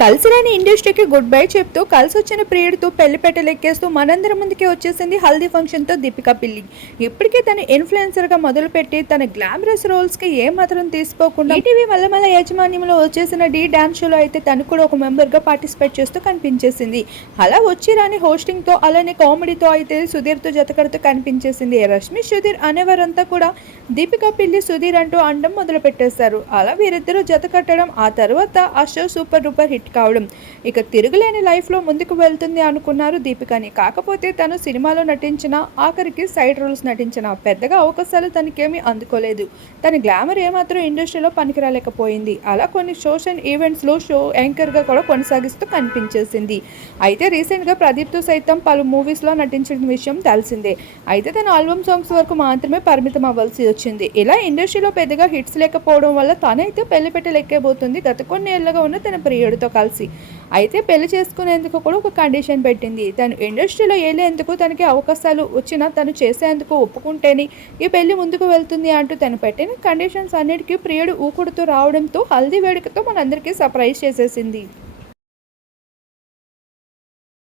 కలిసి రాని ఇండస్ట్రీకి గుడ్ బై చెప్తూ కలిసి వచ్చిన ప్రియుడితో పెళ్ళి పెట్టలెక్కేస్తూ మనందరి ముందుకే వచ్చేసింది హల్దీ ఫంక్షన్తో దీపికా పిల్లి. ఇప్పటికే తను ఇన్ఫ్లుయెన్సర్గా మొదలుపెట్టి తన గ్లామరస్ రోల్స్కి ఏ మాత్రం తీసుకోకుండా ఈటీవీ మల్లమల్ల యాజమాన్యంలో వచ్చేసిన డి డాన్స్ షోలో అయితే తను కూడా ఒక మెంబర్గా పార్టిసిపేట్ చేస్తూ కనిపించేసింది. అలా వచ్చి రాని హోస్టింగ్తో అలానే కామెడీతో అయితే సుధీర్తో జతకడుతూ కనిపించేసింది రష్మి సుధీర్ అనేవారంతా కూడా దీపికా పిల్లి సుధీర్ అంటూ అండం మొదలుపెట్టేశారు. అలా వీరిద్దరూ జత కట్టడం ఆ తర్వాత ఆ షో సూపర్ డూపర్ హిట్ కావడం. ఇక తిరుగులేని లైఫ్లో ముందుకు వెళ్తుంది అనుకున్నారు దీపికని కాకపోతే తను సినిమాలో నటించిన ఆఖరికి సైడ్ రోల్స్ నటించిన పెద్దగా అవకాశాలు తనకేమీ అందుకోలేదు. తన గ్లామర్ ఏమాత్రం ఇండస్ట్రీలో పనికిరాలేకపోయింది. అలా కొన్ని సోషల్ ఈవెంట్స్లో షో యాంకర్గా కూడా కొనసాగిస్తూ కనిపించేసింది. అయితే రీసెంట్గా ప్రదీప్తో సైతం పలు మూవీస్లో నటించిన విషయం తెలిసిందే. అయితే తన ఆల్బమ్ సాంగ్స్ వరకు మాత్రమే పరిమితం అవ్వాల్సి వచ్చింది. ఇలా ఇండస్ట్రీలో పెద్దగా హిట్స్ లేకపోవడం వల్ల తనైతే పెళ్ళి పెట్టి లెక్కబోతుంది గత కొన్ని ఏళ్ళగా ఉన్న తన ప్రియుడితో కలిసి. అయితే పెళ్ళి చేసుకునేందుకు కూడా ఒక కండిషన్ పెట్టింది. తను ఇండస్ట్రీలో వెళ్ళేందుకు తనకి అవకాశాలు వచ్చినా తను చేసేందుకు ఒప్పుకుంటేనే ఈ పెళ్ళి ముందుకు వెళ్తుంది అంటూ తను పెట్టిన కండిషన్స్ అన్నిటికీ ప్రియుడు ఊకుడుతూ రావడంతో హల్దీ వేడుకతో మనందరికీ సర్ప్రైజ్ చేసేసింది.